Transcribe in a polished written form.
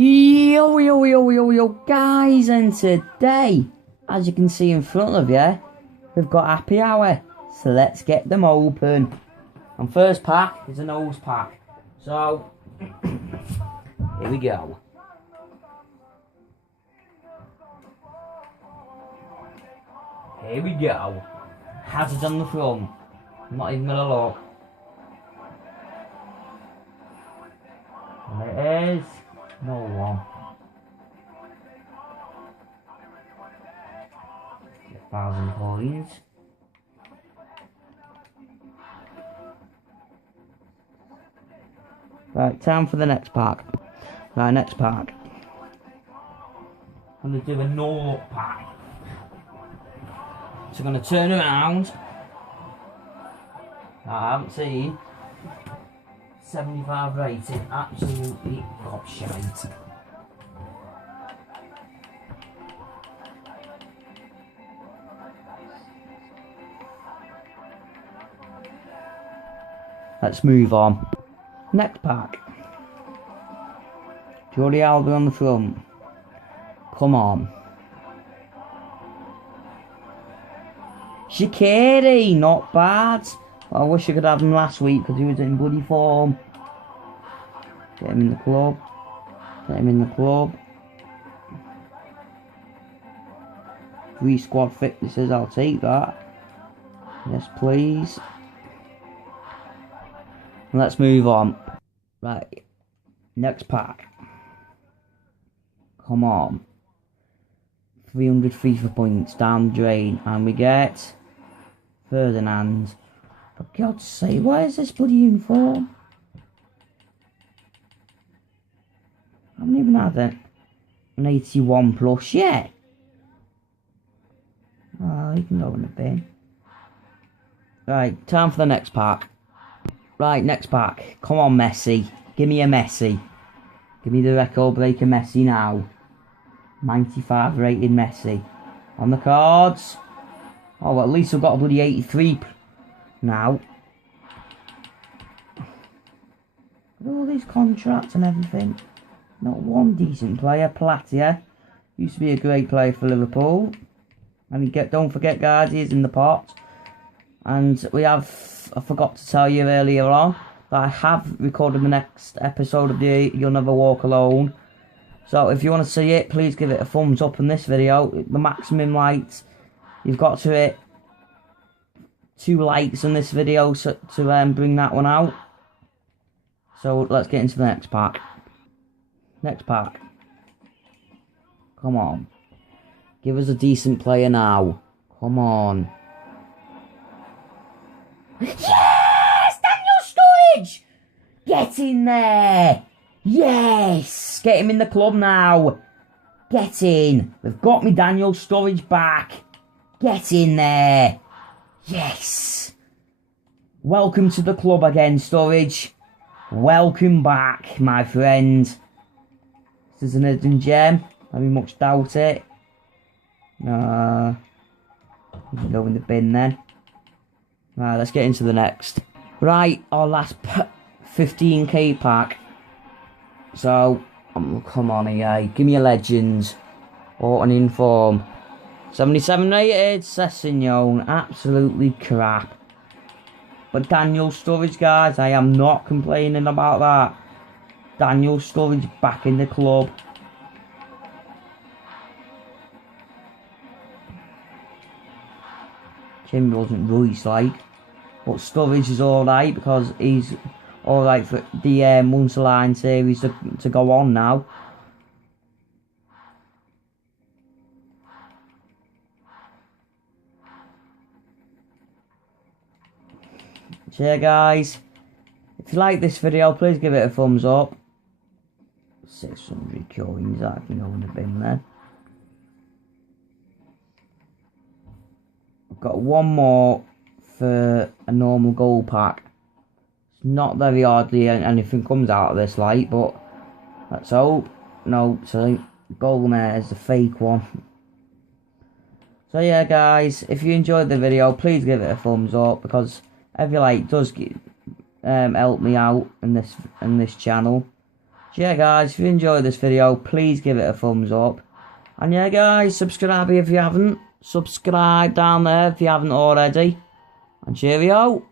Yo guys, and today, as you can see in front of you, we've got happy hour, so let's get them open. And first pack is a nose pack, so here we go. Here we go. Hazard on the front, I'm not even gonna look. And it is no one. 1,000 coins. Right, time for the next pack. Right, next pack. I'm going to do a no pack. So I'm going to turn around. I haven't seen 75 rated, absolutely gobshite. Let's move on. Next pack. Jordi Alba on the front. Come on. Shaqiri, not bad. I wish I could have him last week because he was in bloody form. Get him in the club. Get him in the club. 3 squad fitnesses, I'll take that. Yes, please. And let's move on. Right. Next pack. Come on. 300 FIFA points down the drain. And we get Ferdinand. For God's sake, why is this bloody uniform? I haven't even had it. An 81 plus yet. Oh, you can go in the bin. Right, time for the next pack. Right, next pack. Come on, Messi. Give me a Messi. Give me the record breaker Messi now. 95 rated Messi. On the cards. Oh, well, at least we've got a bloody 83 now. With all these contracts and everything. Not one decent player. Platia. Used to be a great player for Liverpool. And don't forget, guys, he's in the pot. And we have, I forgot to tell you earlier on, that I have recorded the next episode of the You'll Never Walk Alone. So if you want to see it, please give it a thumbs up in this video. The maximum likes, you've got to hit 2 likes in this video to bring that one out. So let's get into the next pack. Next pack. Come on. Give us a decent player now. Come on. Yes! Daniel Sturridge! Get in there! Yes! Get him in the club now. Get in. We've got me Daniel Sturridge back. Get in there. Yes! Welcome to the club again, Sturridge. Welcome back, my friend. This is an hidden gem. I very much doubt it. You can go in the bin then. Right, let's get into the next. Right, our last 15k pack. So, come on here. Give me a legend. Or an inform. 77 rated. Sessignon. Absolutely crap. But Daniel Sturridge, guys, I am not complaining about that. Daniel Sturridge back in the club. Jim wasn't Royce like. But Sturridge is alright because he's alright for the Munsterline series to go on now. So yeah, guys, if you like this video, please give it a thumbs up. 600 coins, that can go in the bin then. I've got one more for a normal gold pack. It's not very hardly anything comes out of this light, but let's hope. No, so Golmer is the fake one. So yeah, guys, if you enjoyed the video, please give it a thumbs up because every like does help me out in this channel. Yeah, guys, if you enjoyed this video, please give it a thumbs up. And yeah, guys, subscribe if you haven't. Subscribe down there if you haven't already. And cheerio.